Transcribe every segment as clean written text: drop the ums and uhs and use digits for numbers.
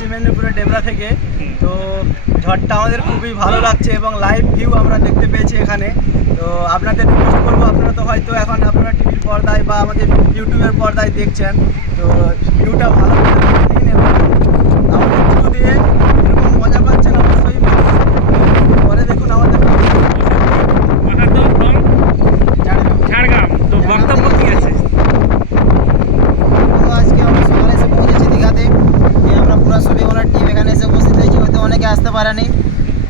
পশ্চিম মেদিনীপুরের ডেবরা থেকে। তো ঝড়টা আমাদের খুবই ভালো লাগছে এবং লাইভ ভিউ আমরা দেখতে পেয়েছি এখানে। তো আপনাদের রিকোয়েস্ট করবো, আপনারা তো হয়তো এখন আপনারা টিভির পর্দায় বা আমাদের ইউটিউবের পর্দায় দেখছেন, তো ভিউটা ভালো করে দেখে নিন এবং আমাদের থ্রু দিয়ে এরকম মজা পাচ্ছেন অবশ্যই পরে দেখুন আমাদের ঝাড়গ্রাম। তো বক্তব্য কি আছে? আজকে আমরা সকালে এসে পৌঁছেছি দীঘাতে। আমরা পুরো ছবিওয়ালার টিম এখানে এসে উপস্থিত হয়েছি, হয়তো অনেকে আসতে পারেনি।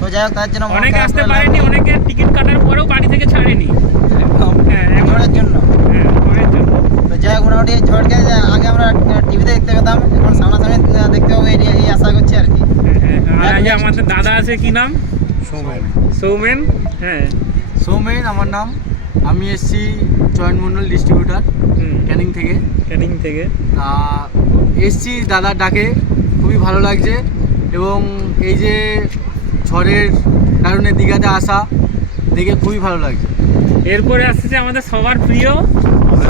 তো যাই হোক, তার জন্য অনেকে আসতে পারেনি, অনেকে টিকিট কাটার পরেও বাড়ি থেকে ছাড়েনি ঝড়ের জন্য। তো যাই হোক, মোটামুটি ঝড়কে আগে আমরা টিভিতে দেখতে পেতাম, এখন সামনাসামনি দেখতে পাবো এই আশা করছি আর কি। আর আজ আমাদের দাদা আছে, কি নাম? সৌমেন। হ্যাঁ, সৌমেন আমার নাম। আমি এসছি চয়ন মণ্ডল ডিস্ট্রিবিউটার ক্যানিং থেকে। তা এসছি দাদার ডাকে, খুবই ভালো লাগছে এবং এই যে ঝড়ের কারণে দীঘাতে আসা দেখে খুবই ভালো লাগছে। এরপরে আসছে আমাদের সবার প্রিয়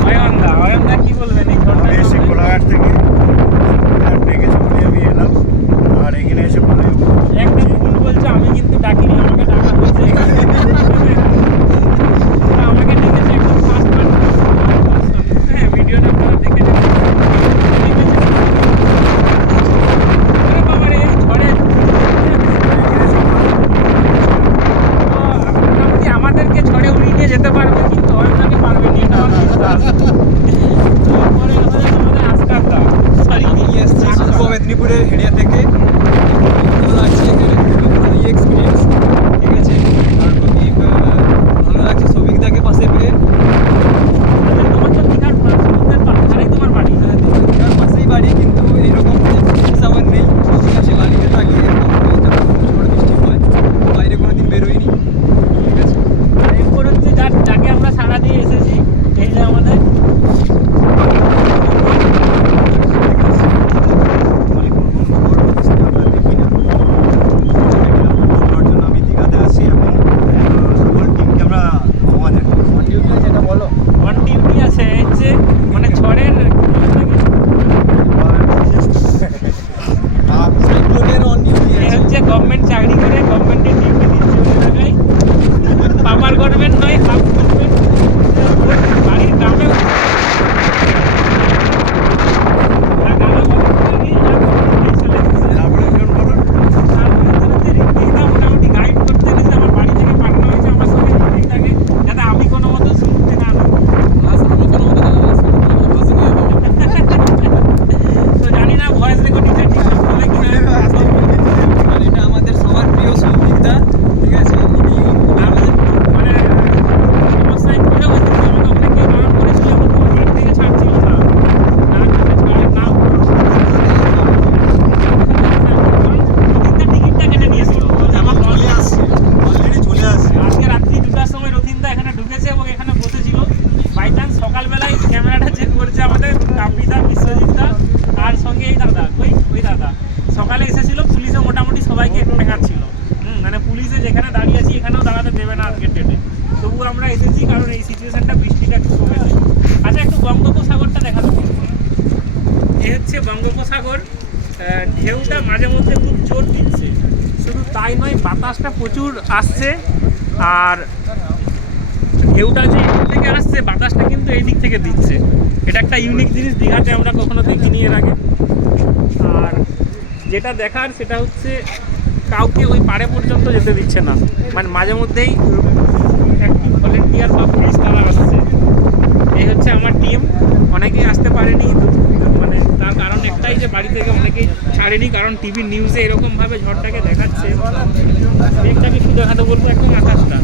অয়নদা। অয়নদা কি বলবেন এই ঝড়টা? এসে কোলাঘাট থেকে ডেকেছে বলে আমি এলাম, আর এখানে এসে পরে একটা ভুল বলছে, আমি কিন্তু ডাকিনি, আমাকে ডাকা হয়েছে। আমাকে ডেকেছে একদম ফার্স্ট হ্যাঁ, ভিডিওটা আপনারা দেখে নেবেন। বাবারে ঝড়ে মোটামুটি আমাদেরকে ঝড়ে উড়িয়ে নিয়ে যেতে পারবে, কিন্তু অয়নদাকে পারবে না, এটা আমার বিশ্বাস। তারপরে আমাদের আজকাল দা সরি নিয়ে এসছে পূর্ব মেদিনীপুরের হেড়িয়া থেকে। ভালো লাগছে এখানে, খুবই ভালো এক্সপিরিয়েন্স। ঠিক আছে, আর খুবই ভালো লাগছে সবিকদাকে পাশে পেয়ে। তোমার তো দীঘার সমুদ্রের ধারেই তোমার বাড়ি। হ্যাঁ, দীঘার পাশেই বাড়ি, কিন্তু এইরকম এক্সপিরিয়েন্স আমার নেই। ঠিক আছে, বাড়িতে থাকি, ঝড় বৃষ্টি হয়, বাইরে কোনো দিন বেরোইনি। ঠিক আছে, এরপর হচ্ছে যাকে আমরা সারা দিয়ে এসেছি, এই যে আমাদের আমি দীঘাতে আসি এবং সকল টিমকে আমরা আমাদের যেটা বলো অন ডিউটি আছে, হচ্ছে মানে ঝড়ের সাইক্লোনের অন ডিউটি এ হচ্ছে গভর্নমেন্ট চাকরি করে গভর্নমেন্টের ডিউটি দিচ্ছে ওই জায়গায়। পাপার গভর্নমেন্ট নয়, হাফ গভর্নমেন্ট। বাড়ির গ্রামে তারপরে মোটামুটি গাইড করতে এনেছে, আমার বাড়ি থেকে পাঠানো হয়েছে আমার সঙ্গে মিটিংটাকে, যাতে আমি কোনো মতো শুনতে না পাই। তো জানি না ভয়েস রেকর্ডিংটা ঠিকঠাক হবে কিনা। এটা আমাদের সবার প্রিয় সৌভিকদা। ঠিক আছে, আমি মানে সমস্যায় পড়ে হয়েছে, আমাকে অনেকেই বারণ করেছিল, এখন তোমার বাড়ি থেকে ছাড়ছিল না, না টিকিটটা কেটে নিয়েছিল। আমার চলে আসছে, অলরেডি চলে আসছে। আজকে রাত্রি 2টার সময় রথিনদা এখানে ঢুকেছে এবং এখানে বসেছিল। বাই চান্স সকালবেলায় ক্যামেরাটা চেক করেছে আমাদের কাপিদা, বিশ্বজিৎদা, আর সঙ্গে এই দাদা, ওই দাদা সকালে এসেছিল। পুলিশে মোটামুটি সবাইকে ঠেকাচ্ছিল, মানে পুলিশে যেখানে দাঁড়িয়ে আছি এখানেও দাঁড়াতে দেবে না আজকের ডেটে। তবু আমরা এসেছি কারণ এই সিচুয়েশনটা, বৃষ্টিটা একটু কমেছে। আচ্ছা, একটু বঙ্গোপসাগরটা দেখাতে পারবো। এই হচ্ছে বঙ্গোপসাগর। ঢেউটা মাঝে মধ্যে খুব জোর দিচ্ছে, শুধু তাই নয়, বাতাসটা প্রচুর আসছে। আর ঢেউটা যে এদিক থেকে আসছে, বাতাসটা কিন্তু এই দিক থেকে দিচ্ছে। এটা একটা ইউনিক জিনিস, দীঘাতে আমরা কখনো দেখিনি এর আগে। আর যেটা দেখার সেটা হচ্ছে কাউকে ওই পাড়ে পর্যন্ত যেতে দিচ্ছে না, মানে মাঝে মধ্যেই অ্যাক্টিভ ভলেন্টিয়ার বা পুলিশ তারা আসছে। এই হচ্ছে আমার টিম। অনেকেই আসতে পারেনি, মানে তার কারণ একটাই যে বাড়ি থেকে অনেকেই ছাড়েনি, কারণ টিভির নিউজে এরকমভাবে ঝড়টাকে দেখাচ্ছে। মেঘটাকে একটু দেখাতে বলবো, একদম আকাশটা।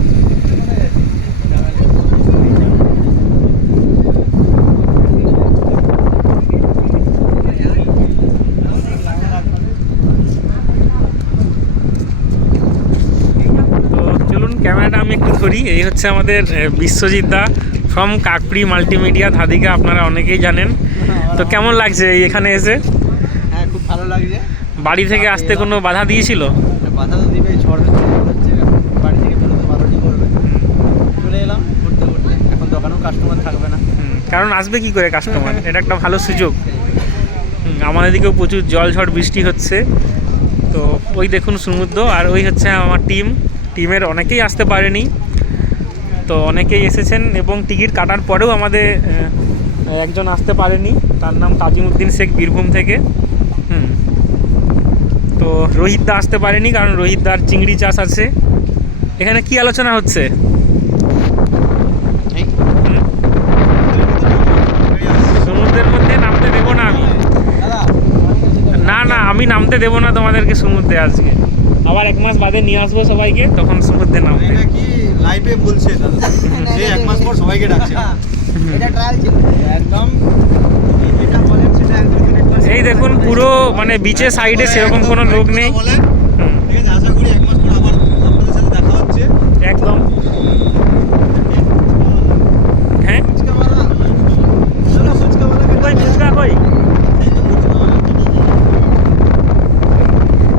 তো চলুন ক্যামেরাটা আমি একটু ধরি। এই হচ্ছে আমাদের বিশ্বজিৎ দা ফ্রম কাকড়ি মাল্টিমিডিয়া ধাদিকা, আপনারা অনেকেই জানেন। তো কেমন লাগছে এখানে এসে? হ্যাঁ, খুব ভালো লাগছে। বাড়ি থেকে আসতে কোনো বাধা দিয়েছিল? বাধা তো দিবে, ঝড় হচ্ছে, বাড়ি থেকে বেরোতে বারোটি করবে। চলে এলাম ঘুরতে ঘুরতে, এখন দোকানেও কাস্টমার থাকবে না। কারণ আসবে কি করে কাস্টমার, এটা একটা ভালো সুযোগ। আমাদের দিকেও প্রচুর জল ঝড় বৃষ্টি হচ্ছে। তো ওই দেখুন সমুদ্র, আর ওই হচ্ছে আমার টিমের অনেকেই আসতে পারেনি, তো অনেকেই এসেছেন এবং টিকিট কাটার পরেও আমাদের একজন আসতে পারেনি, তার নাম তাজিমউদ্দিন শেখ, বীরভূম থেকে। তো রোহিত দা আসতে পারেনি কারণ রোহিত দার চিংড়ি চাষ আছে। এখানে কি আলোচনা হচ্ছে? সমুদ্রের মধ্যে নামতে দেবো না আমি, না আমি নামতে দেবো না তোমাদেরকে সমুদ্রে আজকে। আবার 1 মাস বাদে নিয়ে আসবো সবাইকে, তখন সমুদ্রে নামতে। এটা কি লাইভে বলছে দাদা? এই 1 মাস পর সবাইকে ডাকছে। এটা ট্রায়াল ছিল একদম যেটা বলেন সেটা একদম direct এই দেখুন পুরো মানে বিচের সাইডে সেরকম কোনো লোক নেই। বলেন, হুম, ঠিক আছে, আশা করি 1 মাস পর আবার আপনাদের সাথে দেখা হচ্ছে। একদম। হ্যাঁ, ফুচকাওয়ালা, চলো ফুচকাওয়ালা কই ফুচকা কই?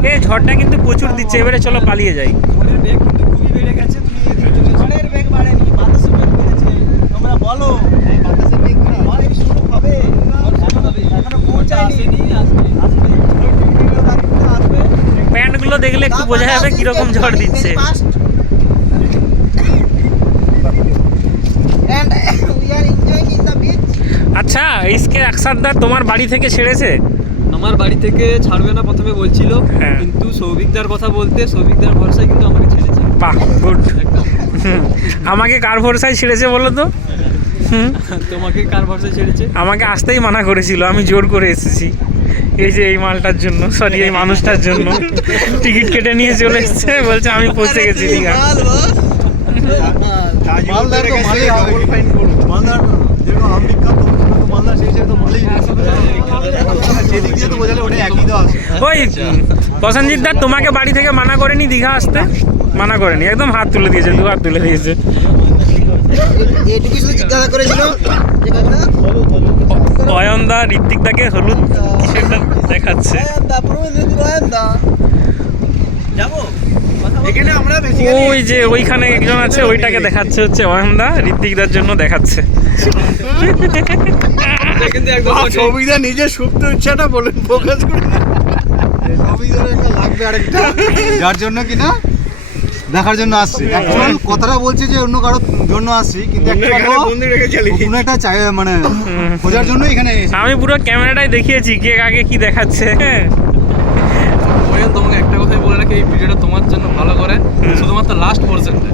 এই ঝড়টা কিন্তু প্রচুর দিচ্ছে, এবারে চলো পালিয়ে যাই। ঝড়ের বেগ কিন্তু খুবই বেড়ে গেছে। তুমি এদিকে চলে এসো। ঝড়ের বেগ বাড়েনি, বাতাসের বেগ বেড়েছে। তোমরা বলো, এই বাতাসের বেগ বাড়েনি, শুরু হবে। এখনো পৌঁছায়নি, আসবে। ওই টিকটিকিগুলো দাঁড়িয়ে আসবে। প্যান্টগুলো দেখলে একটু বোঝা যাবে কিরকম ঝড় দিচ্ছে। and we are enjoying in the beach. আচ্ছা, ইসকে আকসারদার তোমার বাড়ি থেকে ছেড়েছে? আমার বাড়ি থেকে ছাড়বে না প্রথমে বলছিল, হ্যাঁ। কিন্তু সৌভিকদার কথা বলতে সৌভিকদার ভরসায় কিন্তু আমাকে ছেড়েছে বাহ, গুড। একদম। আমাকে কার ভরসায় ছেড়েছে বলো তো? তোমাকে কার ভরসায় ছেড়েছে? আমাকে আসতেই মানা করেছিল, আমি জোর করে এসেছি। এই যে এই মালটার জন্য, সরি এই মানুষটার জন্য টিকিট কেটে নিয়ে চলে এসেছে, বলছে আমি পৌঁছে গেছি দীঘা। মালদার তো মালই হবে। মালদার যেরকম আম বিখ্যাত, মালদার সেই হিসেবে তো মালই সেদিক দিয়ে তো বোঝালে ওটা একই তো আছে। ওই প্রসেনজিৎ দা তোমাকে বাড়ি থেকে মানা করেনি দীঘা আসতে? মানা করেনি, একদম হাত তুলে দিয়েছে, 2 হাত তুলে দিয়েছে। এটুকু শুধু জিজ্ঞাসা করেছিল যে কাকা অয়নদা ঋত্বিক দাকে হলুদ কিসেরটা দেখাচ্ছে। যাবো এখানে আমরা বেশি ওই যে ওইখানে একজন আছে, ওইটাকে দেখাচ্ছে হচ্ছে অয়নদা, ঋত্বিকদার জন্য দেখাচ্ছে। কিন্তু একদম ছবিটা নিজের সুপ্ত ইচ্ছাটা বলেন প্রকাশ করে ছবিগুলো একটা লাগবে আরেকটা, যার জন্য কিনা দেখার জন্য আসছে। অ্যাকচুয়াল কথাটা বলছে যে অন্য কারোর জন্য আসছি, কিন্তু বন্ধু রেখে চলে কোনো একটা চাই মানে খোঁজার জন্য এখানে এসেছি। আমি পুরো ক্যামেরাটাই দেখিয়েছি কে আগে কি দেখাচ্ছে। ওয়ান তোমাকে একটা কথাই বলে রাখি, এই ভিডিওটা তোমার জন্য ভালো করে, শুধুমাত্র লাস্ট পোরশনটা।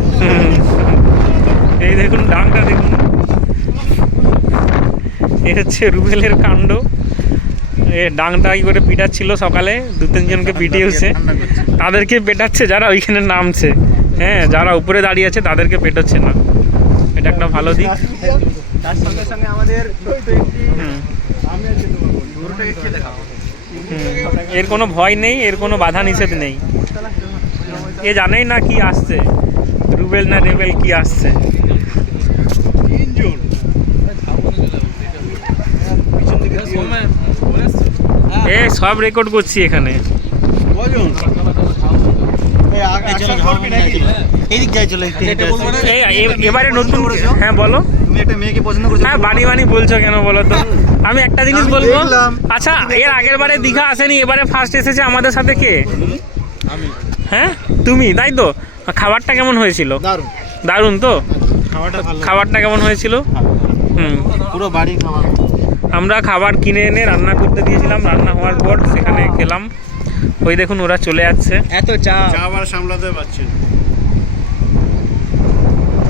এই দেখুন ডাংটা দেখুন, এই হচ্ছে রুবেলের কাণ্ড। এ ডাংটা কি করে পিটাচ্ছিল সকালে, 2-3 জনকে পিটিয়েছে, তাদেরকে পেটাচ্ছে যারা ওইখানে নামছে। হ্যাঁ, যারা উপরে দাঁড়িয়ে আছে তাদেরকে পেটাচ্ছে না, এটা একটা ভালো দিক। তার সঙ্গে সঙ্গে আমাদের ছোট্ট একটি হুম, গরুটাকে খেয়ে দেখাবো। এর কোনো ভয় নেই, এর কোনো বাধা নিষেধ নেই। এ জানেই না কি আসছে, রুবেল না রেবেল কি আসছে। এ সব রেকর্ড করছি এখানে। এবারে নতুন, হ্যাঁ বলো। তুমি একটা মেয়েকে পছন্দ করছো? হ্যাঁ, বানি বানি বলছো কেন বলো তো? আমি একটা জিনিস আমি বলবো। দেখলাম। আচ্ছা, এর আগের বারে দীঘা আসেনি, এবারে ফার্স্ট এসেছে আমাদের সাথে কে? হ্যাঁ, তুমি, তাই তো? খাবারটা কেমন হয়েছিল? দারুণ, দারুণ তো? খাবারটা ভালো, খাবারটা কেমন হয়েছিল? হুম, পুরো বাড়ির খাবার। আমরা খাবার কিনে এনে রান্না করতে দিয়েছিলাম, রান্না হওয়ার পর সেখানে খেলাম। ওই দেখুন ওরা চলে যাচ্ছে। এত চা চা আবার সামলাতে পারছেন।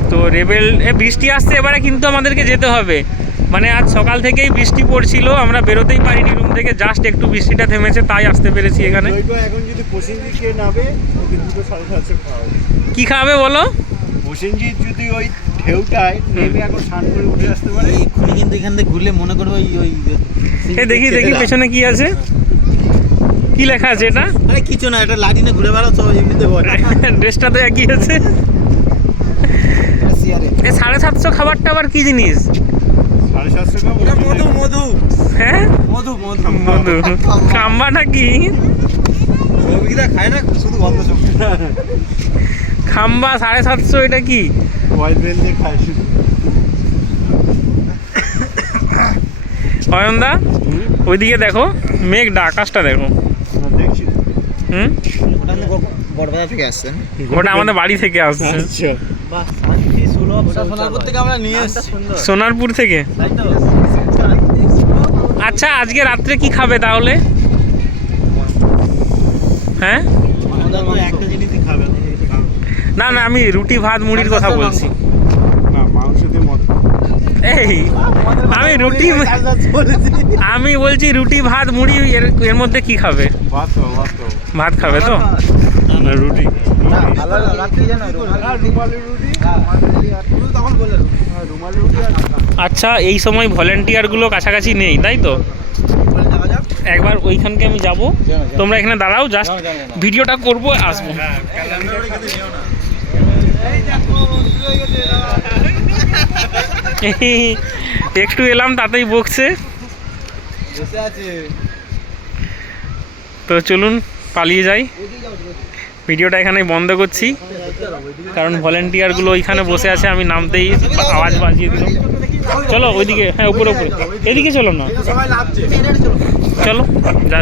তো রেবেল, বৃষ্টি আসছে এবারে, কিন্তু আমাদেরকে যেতে হবে। মানে আজ সকাল থেকেই বৃষ্টি পড়ছিল, আমরা বেরোতেই পারিনি রুম থেকে, জাস্ট একটু বৃষ্টিটা থেমেছে তাই আসতে পেরেছি এখানে। এখন যদি প্রসেনজিৎ খেয়ে নাবে, ওকে 2:750 খাওয়াবে। কি খাবে বলো? প্রসেনজিৎ যদি ওই ঢেউটায় নেমে এখন স্নান করে উঠে আসতে পারে, এক্ষুনি কিন্তু এখান থেকে ঘুরলে মনে করবে ওই দেখি পেছনে কি আছে, কি লেখা আছে এটা? আরে কিছু না, এটা লাঠি নিয়ে ঘুরে বেড়াও সব এমনিতে বলে। ড্রেসটা তো একই আছে। এ 750 খাবারটা আবার কি জিনিস? 750 টাকা এটা মধু মধু হ্যাঁ, মধু মধু মধু খাম্বা নাকি? ছবিটা খায় না, শুধু গন্ধ চোখে। খাম্বা 750, এটা কি? ওয়াইল বেল দিয়ে খায় শুধু। অয়নদা ওইদিকে দেখো মেঘটা, আকাশটা দেখো। দেখছি হুম, ওটা বড়বাজার থেকে আসছেন। ওটা আমাদের বাড়ি থেকে আসছে, আচ্ছা বাহ, শান্তি সুলভ ওটা সোনারপুর থেকে আমরা নিয়ে এসেছি। সুন্দর, সোনারপুর থেকে। তাই তো? শান্তি সুলভ। আচ্ছা আজকে রাত্রে কি খাবে তাহলে? হ্যাঁ, একটা জিনিসই খাবেন। না না আমি রুটি ভাত মুড়ির কথা বলছি। না মাংস দিয়ে মদ এই আমি রুটি, আমি বলছি রুটি ভাত মুড়ি, এর মধ্যে কি খাবে? ভাত খাও, ভাত খাও। ভাত খাবে তো? না রুটি না, ভালো রাত্রি জানো রুমালি রুটি তখন বললেন রুমালি রুটি আর আচ্ছা এই সময় ভলেন্টিয়ারগুলো কাছাকাছি নেই তাই তো? বলে যাওয়া যাক। একবার ওইখানকে আমি যাব, তোমরা এখানে দাঁড়াও, জাস্ট ভিডিওটা করবো আসবো। একটু এলাম তাতেই বকছে, বসে আছে। তো চলুন পালিয়ে যাই। ভিডিওটা এখানে বন্ধ করছি কারণ ভলেন্টিয়ারগুলো ওইখানে বসে আছে, আমি নামতেই আওয়াজ বাজিয়ে দিল। চলো ওইদিকে, হ্যাঁ উপরে উপরে, এদিকে চলো না, সবাই লাভছে। চলো যা